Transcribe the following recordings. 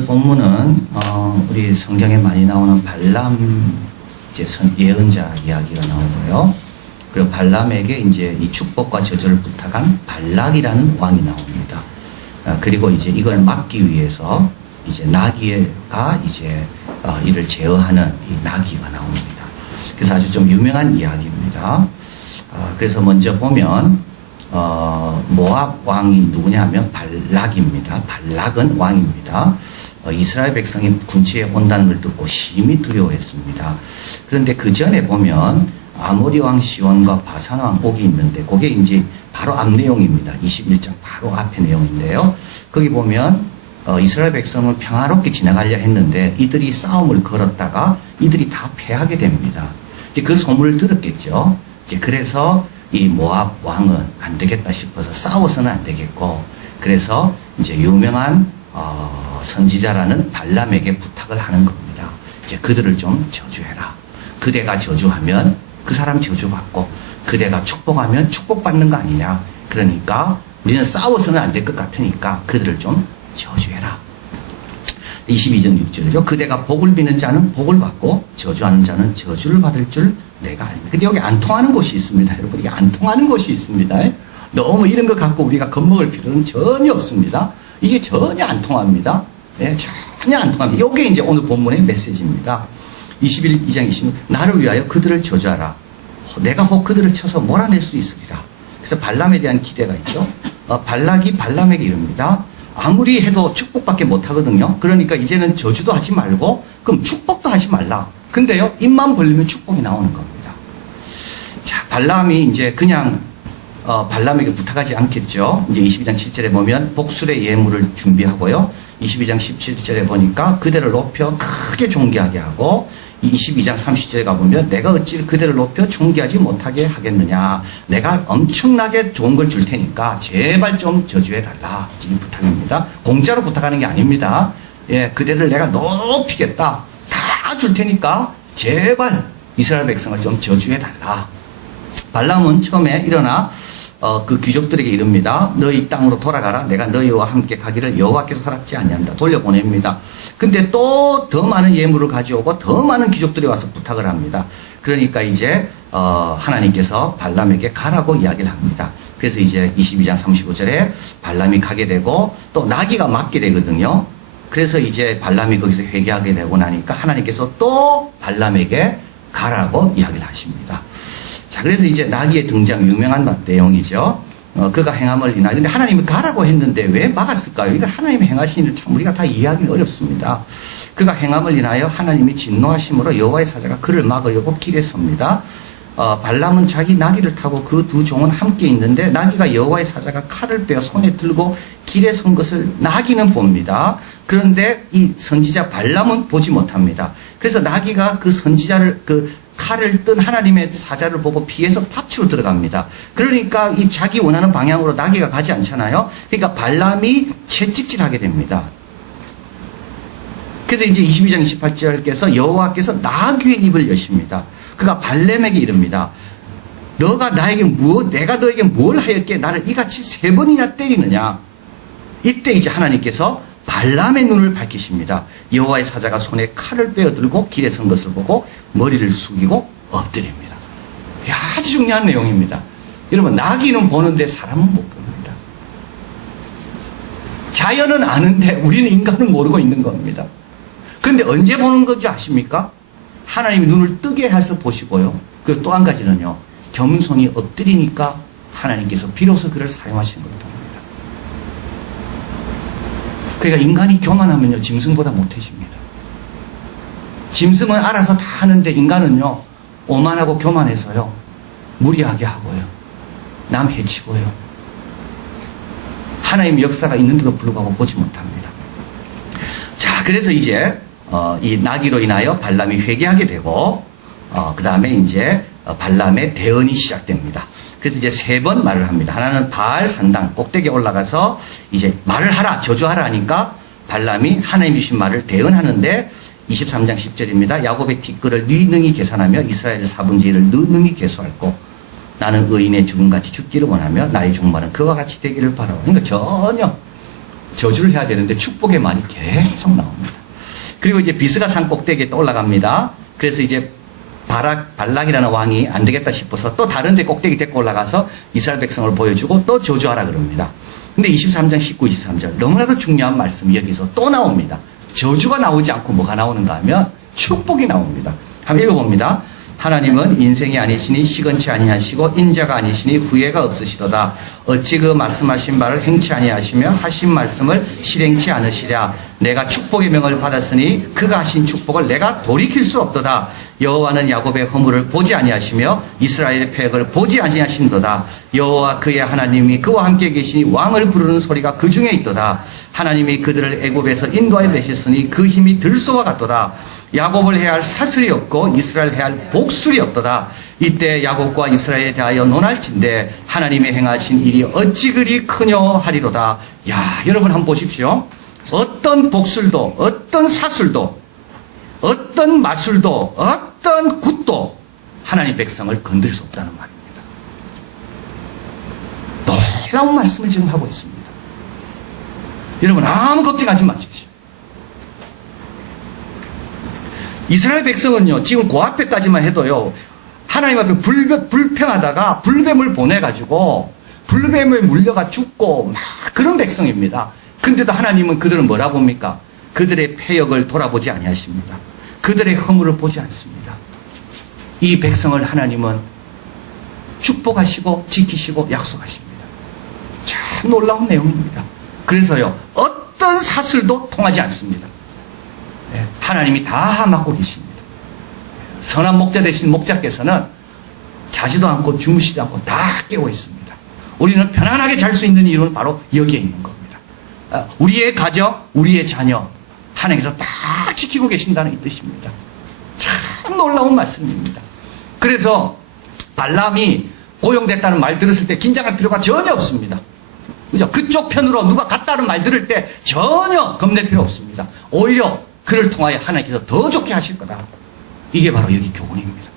오늘 본문은 우리 성경에 많이 나오는 발람 이제 예언자 이야기가 나오고요. 그리고 발람에게 이제 이 축복과 저주를 부탁한 발락이라는 왕이 나옵니다. 그리고 이제 이걸 막기 위해서 이제 나귀가 이제 이를 제어하는 이 나귀가 나옵니다. 그래서 아주 좀 유명한 이야기입니다. 그래서 먼저 보면 모압 왕이 누구냐면 발락입니다. 발락은 왕입니다. 이스라엘 백성이 군치에 온다는 걸 듣고 심히 두려워했습니다. 그런데 그 전에 보면 아모리 왕 시온과 바산 왕 옥이 있는데 그게 이제 바로 앞 내용입니다. 21장 바로 앞의 내용인데요. 거기 보면 이스라엘 백성은 평화롭게 지나가려 했는데 이들이 싸움을 걸었다가 이들이 다 패하게 됩니다. 이제 그 소문을 들었겠죠. 이제 그래서 이 모압 왕은 안 되겠다 싶어서 싸워서는 안 되겠고, 그래서 이제 유명한 선지자라는 발람에게 부탁을 하는 겁니다. 이제 그들을 좀 저주해라. 그대가 저주하면 그 사람 저주받고, 그대가 축복하면 축복받는 거 아니냐. 그러니까 우리는 싸워서는 안 될 것 같으니까 그들을 좀 저주해라. 22절 6절이죠. 그대가 복을 비는 자는 복을 받고 저주하는 자는 저주를 받을 줄 내가 알니다. 근데 여기 안 통하는 곳이 있습니다. 여러분, 이게 안 통하는 곳이 있습니다. 너무 이런 거 갖고 우리가 겁먹을 필요는 전혀 없습니다. 이게 전혀 안 통합니다. 네, 전혀 안 통합니다. 이게 이제 오늘 본문의 메시지입니다. 22장 26절 나를 위하여 그들을 저주하라. 내가 혹 그들을 쳐서 몰아낼 수 있으리라. 그래서 발람에 대한 기대가 있죠. 발락이 발람에게 이릅니다. 아무리 해도 축복밖에 못하거든요. 그러니까 이제는 저주도 하지 말고 그럼 축복도 하지 말라. 근데요, 입만 벌리면 축복이 나오는 겁니다. 자, 발람이 이제 그냥 발람에게 부탁하지 않겠죠. 이제 22장 7절에 보면 복술의 예물을 준비하고요. 22장 17절에 보니까 그대를 높여 크게 존귀하게 하고, 22장 30절에 가보면 내가 어찌 그대를 높여 존귀하지 못하게 하겠느냐. 내가 엄청나게 좋은 걸 줄 테니까 제발 좀 저주해달라. 이 부탁입니다. 공짜로 부탁하는 게 아닙니다. 예, 그대를 내가 높이겠다. 다 줄 테니까 제발 이스라엘 백성을 좀 저주해달라. 발람은 처음에 일어나 그 귀족들에게 이릅니다. 너희 땅으로 돌아가라. 내가 너희와 함께 가기를 여호와께서 허락지 아니한다. 돌려보냅니다. 근데 또 더 많은 예물을 가져오고 더 많은 귀족들이 와서 부탁을 합니다. 그러니까 이제 하나님께서 발람에게 가라고 이야기를 합니다. 그래서 이제 22장 35절에 발람이 가게 되고 또 나귀가 맞게 되거든요. 그래서 이제 발람이 거기서 회개하게 되고 나니까 하나님께서 또 발람에게 가라고 이야기를 하십니다. 자, 그래서 이제 나귀의 등장 유명한 내용이죠. 그가 행함을 인하여. 근데 하나님이 가라고 했는데 왜 막았을까요? 이거 하나님이 행하신 일을 참 우리가 다 이해하기는 어렵습니다. 그가 행함을 인하여 하나님이 진노하심으로 여호와의 사자가 그를 막으려고 길에 섭니다. 발람은 자기 나귀를 타고 그 두 종은 함께 있는데 나귀가 여호와의 사자가 칼을 빼어 손에 들고 길에 선 것을 나귀는 봅니다. 그런데 이 선지자 발람은 보지 못합니다. 그래서 나귀가 그 선지자를 칼을 뜬 하나님의 사자를 보고 피해서 밭으로 들어갑니다. 그러니까 이 자기 원하는 방향으로 나귀가 가지 않잖아요. 그러니까 발람이 채찍질하게 됩니다. 그래서 이제 22장 28절께서 여호와께서 나귀의 입을 여십니다. 그가 발람에게 이릅니다. 너가 나에게 내가 너에게 뭘 하였기에 나를 이같이 3번이나 때리느냐. 이때 이제 하나님께서 발람의 눈을 밝히십니다. 여호와의 사자가 손에 칼을 빼어들고 길에 선 것을 보고 머리를 숙이고 엎드립니다. 아주 중요한 내용입니다. 여러분, 나귀는 보는데 사람은 못 봅니다. 자연은 아는데 우리는 인간은 모르고 있는 겁니다. 그런데 언제 보는 건지 아십니까? 하나님이 눈을 뜨게 해서 보시고요. 그리고 또 한 가지는요, 겸손히 엎드리니까 하나님께서 비로소 그를 사용하시는 겁니다. 그러니까 인간이 교만하면요, 짐승보다 못해집니다. 짐승은 알아서 다 하는데 인간은요, 오만하고 교만해서요, 무리하게 하고요, 남 해치고요, 하나님의 역사가 있는데도 불구하고 보지 못합니다. 자, 그래서 이제 이 나귀로 인하여 발람이 회개하게 되고, 그 다음에 이제 발람의 대언이 시작됩니다. 그래서 이제 3번 말을 합니다. 하나는 바알 산당 꼭대기에 올라가서 이제 말을 하라, 저주하라 하니까 발람이 하나님 주신 말을 대언하는데 23장 10절입니다. 야곱의 티끌을 네 능히 계산하며 이스라엘의 4분의 1을 너 능히 계수하고 나는 의인의 죽음같이 죽기를 원하며 나의 종말은 그와 같이 되기를 바라고. 그러니까 전혀 저주를 해야 되는데 축복의 말이 계속 나옵니다. 그리고 이제 비스가 산 꼭대기에 또 올라갑니다. 그래서 이제 발락이라는 왕이 안 되겠다 싶어서 또 다른 데 꼭대기 데리고 올라가서 이스라엘 백성을 보여주고 또 저주하라 그럽니다. 근데 23장 19, 23절 너무나도 중요한 말씀이 여기서 또 나옵니다. 저주가 나오지 않고 뭐가 나오는가 하면 축복이 나옵니다. 한번 읽어봅니다. 하나님은 인생이 아니시니 시건치 아니하시고 인자가 아니시니 후회가 없으시도다. 어찌 그 말씀하신 바를 행치 아니하시며 하신 말씀을 실행치 않으시랴. 내가 축복의 명을 받았으니 그가 하신 축복을 내가 돌이킬 수 없도다. 여호와는 야곱의 허물을 보지 아니하시며 이스라엘의 패역을 보지 아니하신도다. 여호와 그의 하나님이 그와 함께 계시니 왕을 부르는 소리가 그 중에 있도다. 하나님이 그들을 애굽에서 인도하여 내셨으니 그 힘이 들소와 같도다. 야곱을 해야 할 사슬이 없고 이스라엘 해야 할 복술이 없도다. 이때 야곱과 이스라엘에 대하여 논할진대 하나님의 행하신 일이 어찌 그리 크뇨 하리로다. 야, 여러분 한번 보십시오. 어떤 복술도 어떤 사술도 어떤 마술도 어떤 굿도 하나님 백성을 건드릴 수 없다는 말입니다. 놀라운 말씀을 지금 하고 있습니다. 여러분 아무 걱정하지 마십시오. 이스라엘 백성은요, 지금 그 앞에까지만 해도요, 하나님 앞에 불평하다가 불뱀을 보내가지고, 불뱀에 물려가 죽고, 막 그런 백성입니다. 근데도 하나님은 그들은 뭐라고 합니까? 그들의 패역을 돌아보지 아니하십니다. 그들의 허물을 보지 않습니다. 이 백성을 하나님은 축복하시고, 지키시고, 약속하십니다. 참 놀라운 내용입니다. 그래서요, 어떤 사슬도 통하지 않습니다. 하나님이 다 맡고 계십니다. 선한 목자 되신 목자께서는 자지도 않고 주무시지 않고 다 깨고 있습니다. 우리는 편안하게 잘 수 있는 이유는 바로 여기에 있는 겁니다. 우리의 가정, 우리의 자녀 하나님께서 다 지키고 계신다는 이 뜻입니다. 참 놀라운 말씀입니다. 그래서 발람이 고용됐다는 말 들었을 때 긴장할 필요가 전혀 없습니다. 그죠? 그쪽 편으로 누가 갔다는 말 들을 때 전혀 겁낼 필요 없습니다. 오히려 그를 통하여 하나님께서 더 좋게 하실 거다. 이게 바로 여기 교훈입니다.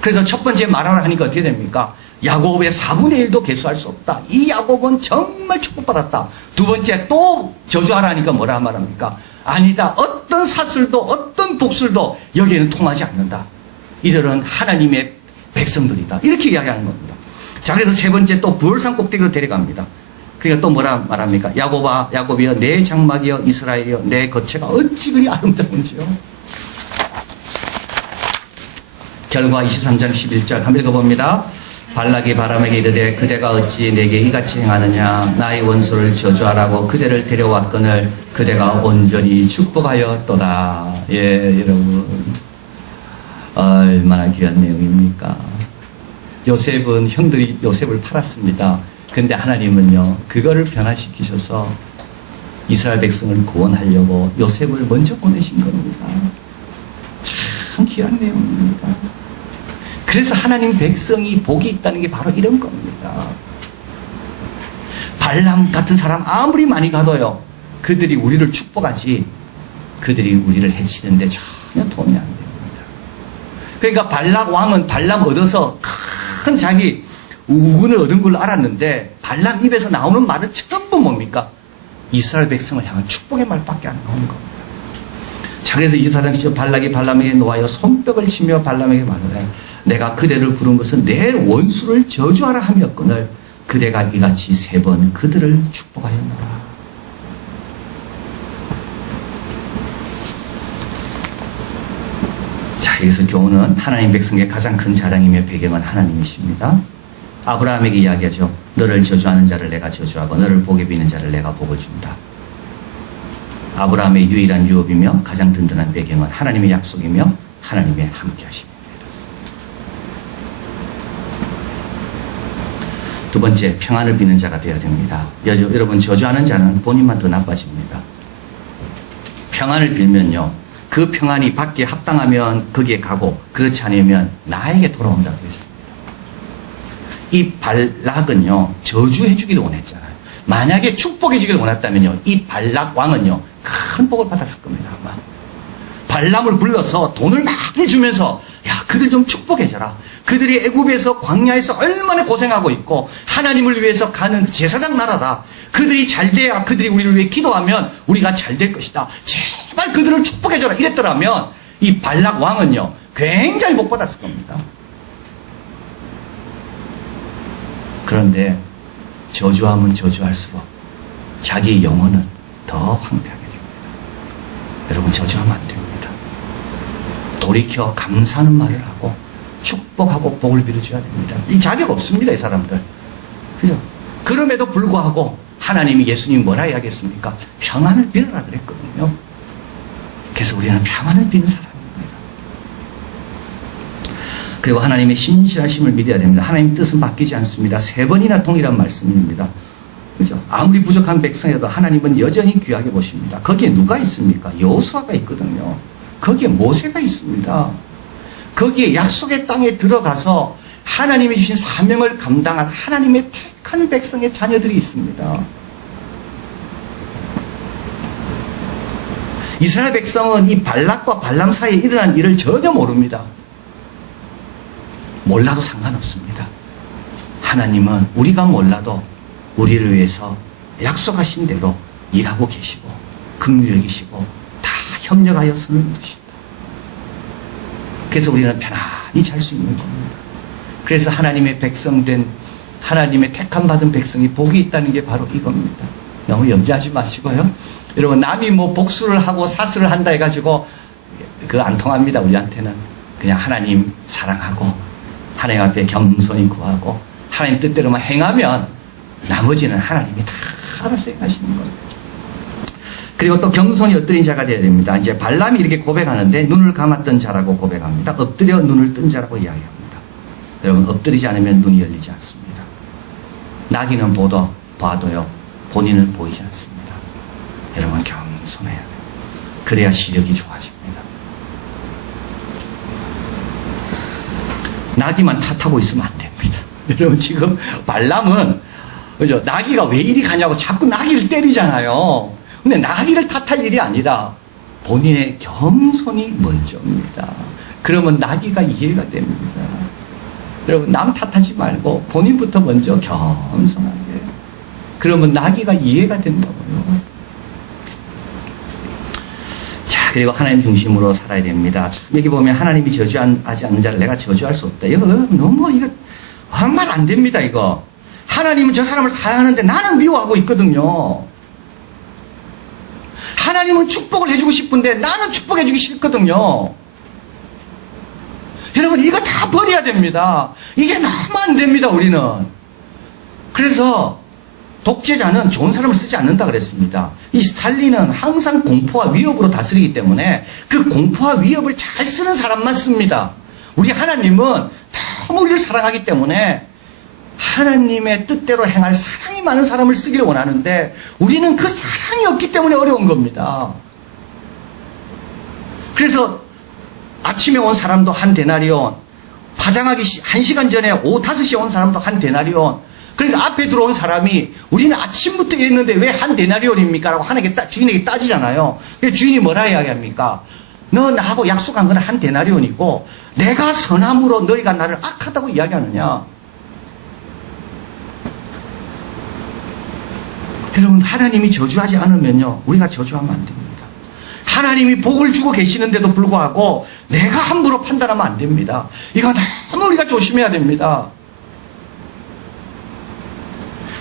그래서 첫 번째 말하라 하니까 어떻게 됩니까? 야곱의 4분의 1도 개수할 수 없다. 이 야곱은 정말 축복받았다. 두 번째 또 저주하라 하니까 뭐라 말합니까? 아니다. 어떤 사슬도 어떤 복술도 여기에는 통하지 않는다. 이들은 하나님의 백성들이다. 이렇게 이야기하는 겁니다. 자, 그래서 세 번째 또 부월산 꼭대기로 데려갑니다. 그러니까 또 뭐라 말합니까? 야곱이여 내 장막이여 이스라엘이여 내 거처가 어찌 그리 아름다운지요. 결과 23장 11절 한번 읽어봅니다. 발락이 바람에게 이르되 그대가 어찌 내게 이같이 행하느냐. 나의 원수를 저주하라고 그대를 데려왔거늘 그대가 온전히 축복하였도다. 예, 여러분 얼마나 귀한 내용입니까? 요셉은 형들이 요셉을 팔았습니다. 근데 하나님은요, 그거를 변화시키셔서 이스라엘 백성을 구원하려고 요셉을 먼저 보내신 겁니다. 참 귀한 내용입니다. 그래서 하나님 백성이 복이 있다는 게 바로 이런 겁니다. 발람 같은 사람 아무리 많이 가도요, 그들이 우리를 축복하지, 그들이 우리를 해치는데 전혀 도움이 안 됩니다. 그러니까 발락 왕은 발람 얻어서 큰 자기 우군을 얻은 걸로 알았는데 발람 입에서 나오는 말은 전부 뭡니까? 이스라엘 백성을 향한 축복의 말밖에 안 나오는 겁니다. 자, 그래서 24장 10절 발락이 발람에게 놓아여 손뼉을 치며 발람에게 말하되 내가 그대를 부른 것은 내 원수를 저주하라 함이었거늘 그대가 이같이 3번 그들을 축복하였노라. 자, 여기서 교훈은 하나님 백성의 가장 큰 자랑이며 배경은 하나님이십니다. 아브라함에게 이야기하죠. 너를 저주하는 자를 내가 저주하고 너를 복에 비는 자를 내가 복을 준다. 아브라함의 유일한 유업이며 가장 든든한 배경은 하나님의 약속이며 하나님의 함께 하심입니다. 두 번째, 평안을 비는 자가 되어야 됩니다. 여러분, 저주하는 자는 본인만 더 나빠집니다. 평안을 빌면요, 그 평안이 받기에 합당하면 거기에 가고 그렇지 않으면 나에게 돌아온다고 했습니다. 이 발락은요, 저주해 주기를 원했잖아요. 만약에 축복해 주기를 원했다면요, 이 발락 왕은요, 큰 복을 받았을 겁니다, 아마. 발람을 불러서 돈을 많이 주면서 야, 그들 좀 축복해줘라. 그들이 애굽에서 광야에서 얼마나 고생하고 있고 하나님을 위해서 가는 제사장 나라다. 그들이 잘 돼야 그들이 우리를 위해 기도하면 우리가 잘 될 것이다. 제발 그들을 축복해줘라. 이랬더라면 이 발락 왕은요, 굉장히 복 받았을 겁니다. 그런데 저주하면 저주할수록 자기 영혼은 더 황폐하게 됩니다. 여러분, 저주하면 안 됩니다. 돌이켜 감사하는 말을 하고 축복하고 복을 빌어줘야 됩니다. 이 자격 없습니다, 이 사람들. 그죠? 그럼에도 불구하고 하나님이, 예수님이 뭐라 해야겠습니까? 평안을 빌어라 그랬거든요. 그래서 우리는 평안을 비는 사람입니다. 그리고 하나님의 신실하심을 믿어야 됩니다. 하나님 뜻은 바뀌지 않습니다. 3번이나 동일한 말씀입니다. 그죠? 아무리 부족한 백성이라도 하나님은 여전히 귀하게 보십니다. 거기에 누가 있습니까? 여호수아가 있거든요. 거기에 모세가 있습니다. 거기에 약속의 땅에 들어가서 하나님이 주신 사명을 감당한 하나님의 택한 백성의 자녀들이 있습니다. 이스라엘 백성은 이 발락과 발람 사이에 일어난 일을 전혀 모릅니다. 몰라도 상관없습니다. 하나님은 우리가 몰라도 우리를 위해서 약속하신 대로 일하고 계시고 긍휼히 여기시고 다 협력하여 선을 이루십니다. 그래서 우리는 편안히 잘 수 있는 겁니다. 그래서 하나님의 백성된, 하나님의 택함 받은 백성이 복이 있다는 게 바로 이겁니다. 너무 염려하지 마시고요. 여러분, 남이 뭐 복수를 하고 사수를 한다 해가지고 그거 안 통합니다. 우리한테는 그냥 하나님 사랑하고 하나님 앞에 겸손히 구하고 하나님 뜻대로만 행하면 나머지는 하나님이 다 알아서 행하시는 거예요. 그리고 또 겸손히 엎드린 자가 되어야 됩니다. 이제 발람이 이렇게 고백하는데 눈을 감았던 자라고 고백합니다. 엎드려 눈을 뜬 자라고 이야기합니다. 여러분, 엎드리지 않으면 눈이 열리지 않습니다. 나귀는 봐도요, 본인은 보이지 않습니다. 여러분, 겸손해야 돼요. 그래야 시력이 좋아집니다. 나귀만 탓하고 있으면 안 됩니다. 여러분, 지금 발람은 그죠? 나귀가 왜 이리 가냐고 자꾸 나귀를 때리잖아요. 근데 나귀를 탓할 일이 아니라 본인의 겸손이 먼저입니다. 그러면 나귀가 이해가 됩니다. 여러분, 남 탓하지 말고 본인부터 먼저 겸손하게. 그러면 나귀가 이해가 된다고요. 자, 그리고 하나님 중심으로 살아야 됩니다. 여기 보면 하나님이 저주하지 않는 자를 내가 저주할 수 없다. 이거 너무 이거 말 안 됩니다. 이거. 하나님은 저 사람을 사랑하는데 나는 미워하고 있거든요. 하나님은 축복을 해주고 싶은데 나는 축복해주기 싫거든요. 여러분, 이거 다 버려야 됩니다. 이게 너무 안 됩니다, 우리는. 그래서 독재자는 좋은 사람을 쓰지 않는다 그랬습니다. 이 스탈린은 항상 공포와 위협으로 다스리기 때문에 그 공포와 위협을 잘 쓰는 사람만 씁니다. 우리 하나님은 너무 우리를 사랑하기 때문에 하나님의 뜻대로 행할 사랑이 많은 사람을 쓰기를 원하는데 우리는 그 사랑이 없기 때문에 어려운 겁니다. 그래서 아침에 온 사람도 한 데나리온, 화장하기 1시간 전에 오후 5시에 온 사람도 한 데나리온. 그러니까 앞에 들어온 사람이 우리는 아침부터 일했는데 왜 한 데나리온입니까? 라고 주인에게 따지잖아요. 주인이 뭐라 이야기합니까? 너 나하고 약속한 건 한 데나리온이고 내가 선함으로 너희가 나를 악하다고 이야기하느냐? 여러분, 하나님이 저주하지 않으면요, 우리가 저주하면 안 됩니다. 하나님이 복을 주고 계시는데도 불구하고 내가 함부로 판단하면 안 됩니다. 이거 너무 우리가 조심해야 됩니다.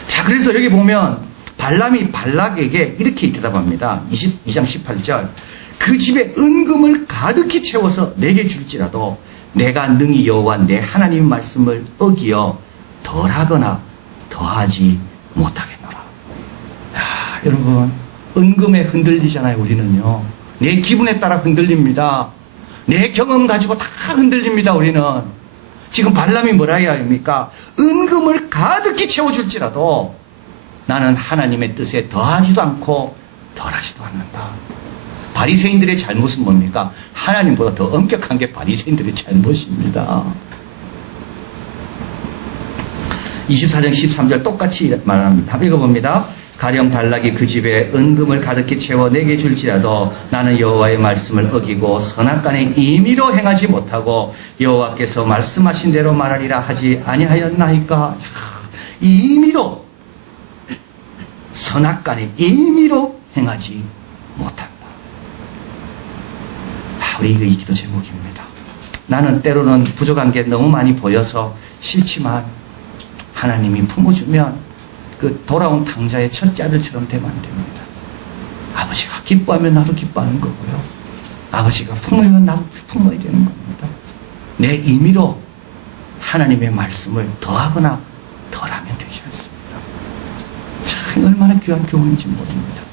자, 그래서 여기 보면 발람이 발락에게 이렇게 대답합니다. 22장 18절. 그 집에 은금을 가득히 채워서 내게 줄지라도 내가 능히 여호와 내 하나님 말씀을 어기어 덜하거나 더하지 못하겠노라. 야, 여러분, 은금에 흔들리잖아요. 우리는요, 내 기분에 따라 흔들립니다. 내 경험 가지고 다 흔들립니다. 우리는. 지금 발람이 뭐라 해야 합니까? 은금을 가득히 채워줄지라도 나는 하나님의 뜻에 더하지도 않고 덜하지도 않는다. 바리새인들의 잘못은 뭡니까? 하나님보다 더 엄격한 게 바리새인들의 잘못입니다. 24장 13절 똑같이 말합니다. 한번 읽어봅니다. 가령 발락이 그 집에 은금을 가득히 채워 내게 줄지라도 나는 여호와의 말씀을 어기고 선악간에 임의로 행하지 못하고 여호와께서 말씀하신 대로 말하리라 하지 아니하였나이까. 임의로, 선악간에 임의로 행하지 못한다. 우리 이 기도 제목입니다. 나는 때로는 부족한 게 너무 많이 보여서 싫지만 하나님이 품어주면 그 돌아온 탕자의 첫째 아들처럼 되면 안 됩니다. 아버지가 기뻐하면 나도 기뻐하는 거고요. 아버지가 품으면 나도 품어야 되는 겁니다. 내 임의로 하나님의 말씀을 더하거나 덜하면 되지 않습니다. 참 얼마나 귀한 교훈인지 모릅니다.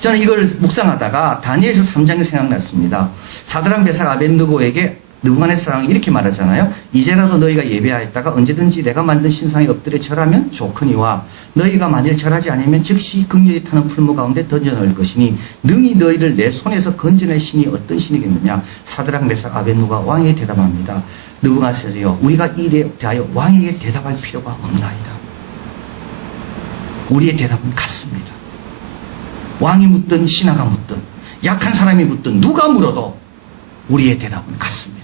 저는 이걸 묵상하다가 다니엘서 3장이 생각났습니다. 사드락 메삭 아벳느고에게 느부갓네살왕이 이렇게 말하잖아요. 이제라도 너희가 예배하였다가 언제든지 내가 만든 신상에 엎드려 절하면 좋거니와 너희가 만일 절하지 않으면 즉시 극렬히 타는 풀무 가운데 던져 넣을 것이니 능히 너희를 내 손에서 건져낼 신이 어떤 신이겠느냐. 사드락 메삭 아벳느고가 왕에게 대답합니다. 느부갓네살이여, 우리가 이 일에 대하여 왕에게 대답할 필요가 없나이다. 우리의 대답은 같습니다. 왕이 묻든 신하가 묻든 약한 사람이 묻든 누가 물어도 우리의 대답은 같습니다.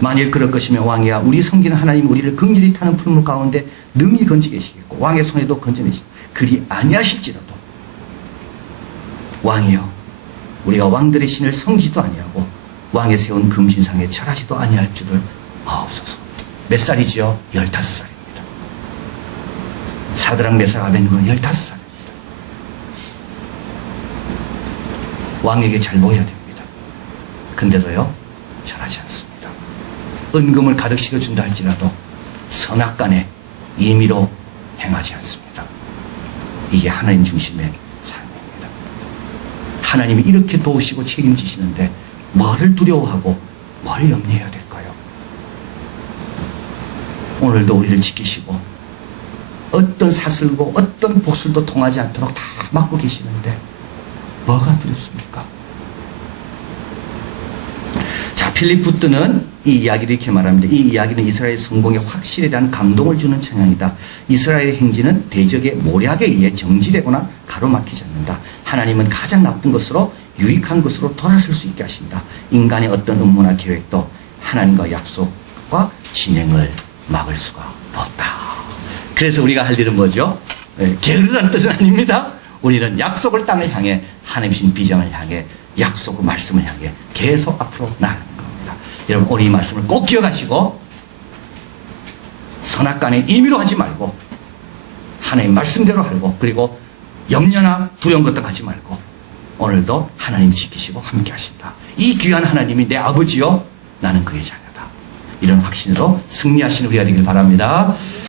만일 그럴 것이면 왕이야, 우리 섬기는 하나님 우리를 긍휼히 타는 풀물 가운데 능히 건지게 하시겠고 왕의 손에도 건져내시다. 그리 아니하실지라도 왕이여, 우리가 왕들의 신을 섬기지도 아니하고 왕의 세운 금신상에 절하지도 아니할 줄을 아옵소서. 몇 살이지요? 15살입니다. 사드락 메삭 아벳느고는 15살. 왕에게 잘 보여야 됩니다. 근데도요, 잘하지 않습니다. 은금을 가득 실어준다 할지라도 선악간에 임의로 행하지 않습니다. 이게 하나님 중심의 삶입니다. 하나님이 이렇게 도우시고 책임지시는데 뭐를 두려워하고 뭘 염려해야 될까요? 오늘도 우리를 지키시고 어떤 사슬고 어떤 복술도 통하지 않도록 다 막고 계시는데 뭐가 두렵습니까? 자, 필립 붓드는 이 이야기를 이렇게 말합니다. 이 이야기는 이스라엘 성공의 확실에 대한 감동을 주는 찬양이다. 이스라엘의 행진은 대적의 모략에 의해 정지되거나 가로막히지 않는다. 하나님은 가장 나쁜 것으로 유익한 것으로 돌아설 수 있게 하신다. 인간의 어떤 음모나 계획도 하나님과 약속과 진행을 막을 수가 없다. 그래서 우리가 할 일은 뭐죠? 게으르다는 뜻은 아닙니다. 우리는 약속을 땅을 향해 하나님신 비전을 향해 약속의 말씀을 향해 계속 앞으로 나가는 겁니다. 여러분, 오늘 이 말씀을 꼭 기억하시고 선악간에 임의로 하지 말고 하나님 말씀대로 하고 그리고 염려나 두려운 것도 하지 말고 오늘도 하나님 지키시고 함께 하신다. 이 귀한 하나님이 내 아버지요, 나는 그의 자녀다. 이런 확신으로 승리하시는 우리가 되길 바랍니다.